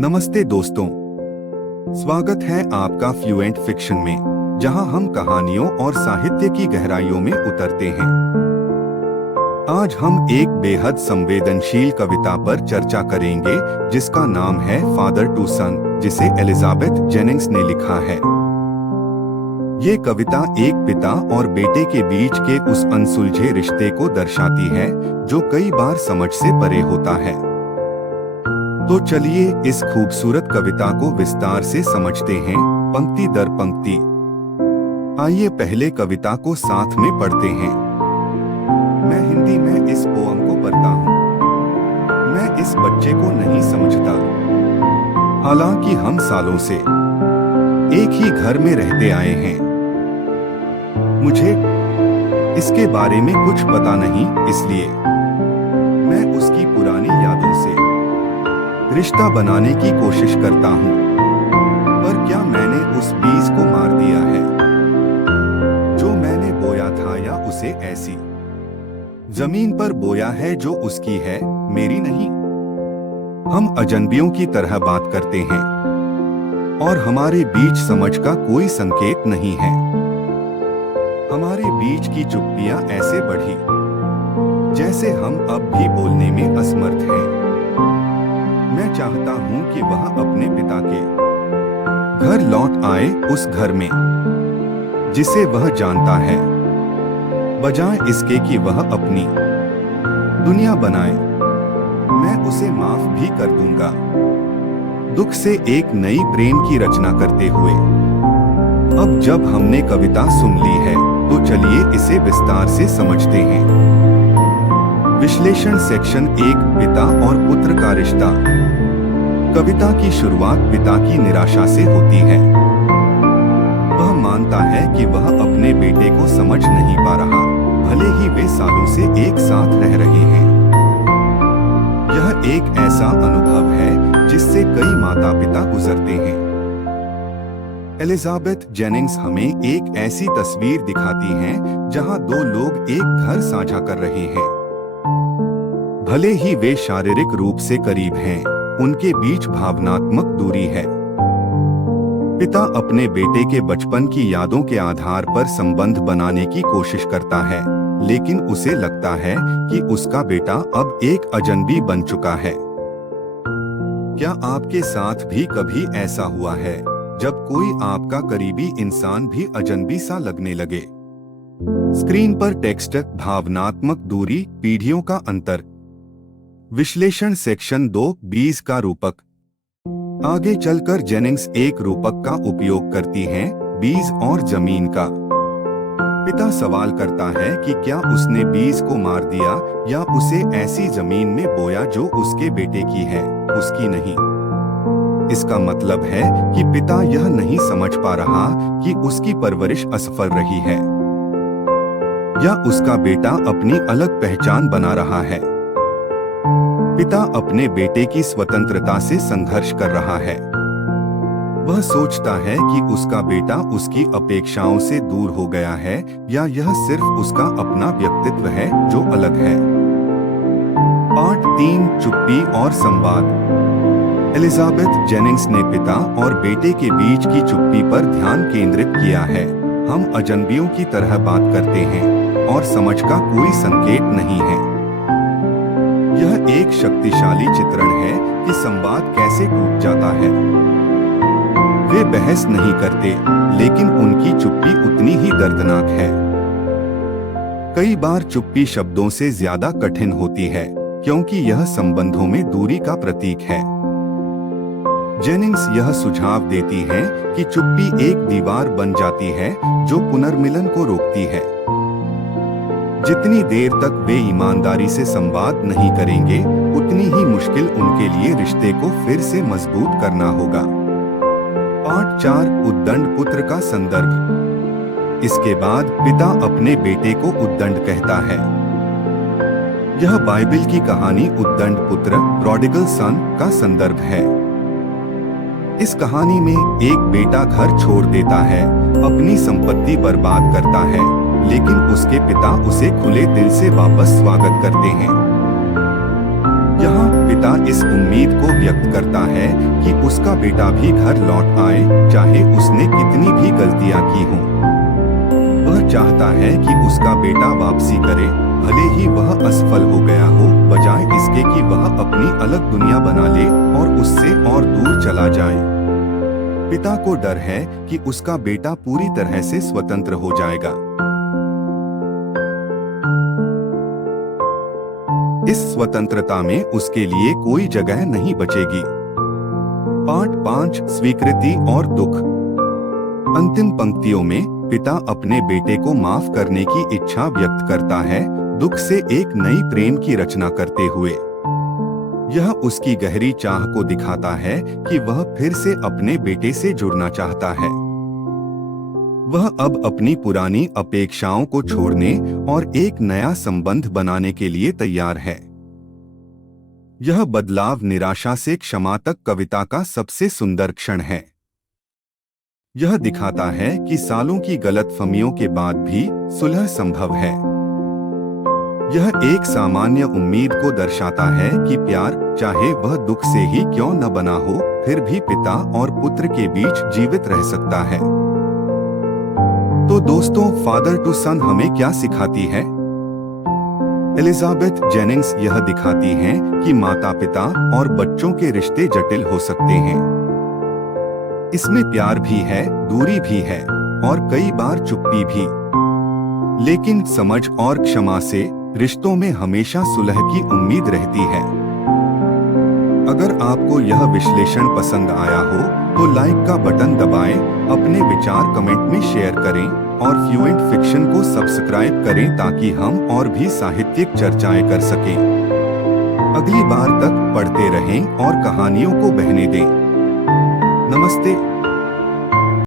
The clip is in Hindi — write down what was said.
नमस्ते दोस्तों, स्वागत है आपका फ्लुएंट फिक्शन में, जहां हम कहानियों और साहित्य की गहराइयों में उतरते हैं। आज हम एक बेहद संवेदनशील कविता पर चर्चा करेंगे जिसका नाम है फादर टू सन, जिसे एलिजाबेथ जेनिंग्स ने लिखा है। ये कविता एक पिता और बेटे के बीच के उस अनसुलझे रिश्ते को दर्शाती है जो कई बार समझ से परे होता है। तो चलिए इस खूबसूरत कविता को विस्तार से समझते हैं, पंक्ति दर पंक्ति। आइए पहले कविता को साथ में पढ़ते हैं। मैं हिंदी में इस पोएम को पढ़ता हूँ। मैं इस बच्चे को नहीं समझता, हालांकि हम सालों से एक ही घर में रहते आए हैं। मुझे इसके बारे में कुछ पता नहीं, इसलिए मैं उसकी पुरानी यादों से रिश्ता बनाने की कोशिश करता हूँ। पर क्या मैंने उस बीज को मार दिया है जो मैंने बोया था, या उसे ऐसी जमीन पर बोया है जो उसकी है, मेरी नहीं? हम अजनबियों की तरह बात करते हैं और हमारे बीच समझ का कोई संकेत नहीं है। हमारे बीच की चुप्पियां ऐसे बढ़ी जैसे हम अब भी बोलने में असमर्थ हैं। मैं चाहता हूं कि वह अपने पिता के घर लौट आए, उस घर में जिसे वह जानता है, बजाय इसके कि वह अपनी दुनिया बनाए। मैं उसे माफ भी कर दूंगा, दुख से एक नई प्रेम की रचना करते हुए। अब जब हमने कविता सुन ली है तो चलिए इसे विस्तार से समझते हैं। विश्लेषण सेक्शन 1, पिता और पुत्र का रिश्ता। कविता की शुरुआत पिता की निराशा से होती है। वह मानता है कि वह अपने बेटे को समझ नहीं पा रहा, भले ही वे सालों से एक साथ रह रहे हैं। यह एक ऐसा अनुभव है जिससे कई माता पिता गुजरते हैं। एलिजाबेथ जेनिंग्स हमें एक ऐसी तस्वीर दिखाती हैं जहां दो लोग एक घर साझा कर रहे हैं। भले ही वे शारीरिक रूप से करीब हैं, उनके बीच भावनात्मक दूरी है। पिता अपने बेटे के बचपन की यादों के आधार पर संबंध बनाने की कोशिश करता है, लेकिन उसे लगता है कि उसका बेटा अब एक अजनबी बन चुका है। क्या आपके साथ भी कभी ऐसा हुआ है जब कोई आपका करीबी इंसान भी अजनबी सा लगने लगे? स्क्रीन पर टेक्स्ट, भावनात्मक दूरी, पीढ़ियों का अंतर। विश्लेषण सेक्शन 2, बीज का रूपक। आगे चलकर जेनिंग्स एक रूपक का उपयोग करती हैं, बीज और जमीन का। पिता सवाल करता है कि क्या उसने बीज को मार दिया या उसे ऐसी जमीन में बोया जो उसके बेटे की है, उसकी नहीं। इसका मतलब है कि पिता यह नहीं समझ पा रहा कि उसकी परवरिश असफल रही है या उसका बेटा अपनी अलग पहचान बना रहा है। पिता अपने बेटे की स्वतंत्रता से संघर्ष कर रहा है। वह सोचता है कि उसका बेटा उसकी अपेक्षाओं से दूर हो गया है, या यह सिर्फ उसका अपना व्यक्तित्व है जो अलग है। पार्ट 3, चुप्पी और संवाद। एलिजाबेथ जेनिंग्स ने पिता और बेटे के बीच की चुप्पी पर ध्यान केंद्रित किया है। हम अजनबियों की तरह बात करते हैं और समझ का कोई संकेत नहीं है। यह एक शक्तिशाली चित्रण है कि संवाद कैसे टूट जाता है। वे बहस नहीं करते, लेकिन उनकी चुप्पी उतनी ही दर्दनाक है। कई बार चुप्पी शब्दों से ज्यादा कठिन होती है, क्योंकि यह संबंधों में दूरी का प्रतीक है। जेनिंग्स यह सुझाव देती हैं कि चुप्पी एक दीवार बन जाती है जो पुनर्मिलन को रोकती है। जितनी देर तक वे ईमानदारी से संवाद नहीं करेंगे, उतनी ही मुश्किल उनके लिए रिश्ते को फिर से मजबूत करना होगा। पार्ट 4, उद्दंड पुत्र का संदर्भ। इसके बाद पिता अपने बेटे को उद्दंड कहता है। यह बाइबल की कहानी उद्दंड पुत्र, प्रोडिगल सन का संदर्भ है। इस कहानी में एक बेटा घर छोड़ देता है, अपनी संपत्ति बर्बाद करता है, लेकिन उसके पिता उसे खुले दिल से वापस स्वागत करते हैं। यहाँ पिता इस उम्मीद को व्यक्त करता है कि उसका बेटा भी घर लौट आए, चाहे उसने कितनी भी गलतियां की हों। वह चाहता है कि उसका बेटा वापसी करे, भले ही वह असफल हो गया हो, बजाय इसके कि वह अपनी अलग दुनिया बना ले और उससे और दूर चला जाए। पिता को डर है कि उसका बेटा पूरी तरह से स्वतंत्र हो जाएगा। इस स्वतंत्रता में उसके लिए कोई जगह नहीं बचेगी। पाठ 5, स्वीकृति और दुख। अंतिम पंक्तियों में पिता अपने बेटे को माफ करने की इच्छा व्यक्त करता है, दुख से एक नई प्रेम की रचना करते हुए। यह उसकी गहरी चाह को दिखाता है कि वह फिर से अपने बेटे से जुड़ना चाहता है। वह अब अपनी पुरानी अपेक्षाओं को छोड़ने और एक नया संबंध बनाने के लिए तैयार है। यह बदलाव निराशा से क्षमा तक कविता का सबसे सुंदर क्षण है। यह दिखाता है कि सालों की गलतफहमियों के बाद भी सुलह संभव है। यह एक सामान्य उम्मीद को दर्शाता है कि प्यार, चाहे वह दुख से ही क्यों न बना हो, फिर भी पिता और पुत्र के बीच जीवित रह सकता है। तो दोस्तों, फादर टू सन हमें क्या सिखाती है? एलिजाबेथ जेनिंग्स यह दिखाती हैं कि माता-पिता और बच्चों के रिश्ते जटिल हो सकते हैं। इसमें प्यार भी है, दूरी भी है और कई बार चुप्पी भी। लेकिन समझ और क्षमा से रिश्तों में हमेशा सुलह की उम्मीद रहती है। अगर आपको यह विश्लेषण पसंद आया हो तो लाइक का बटन दबाएं, अपने विचार कमेंट में शेयर करें और फ्लुएंट फिक्शन को सब्सक्राइब करें ताकि हम और भी साहित्यिक चर्चाएं कर सकें। अगली बार तक पढ़ते रहें और कहानियों को बहने दें। नमस्ते।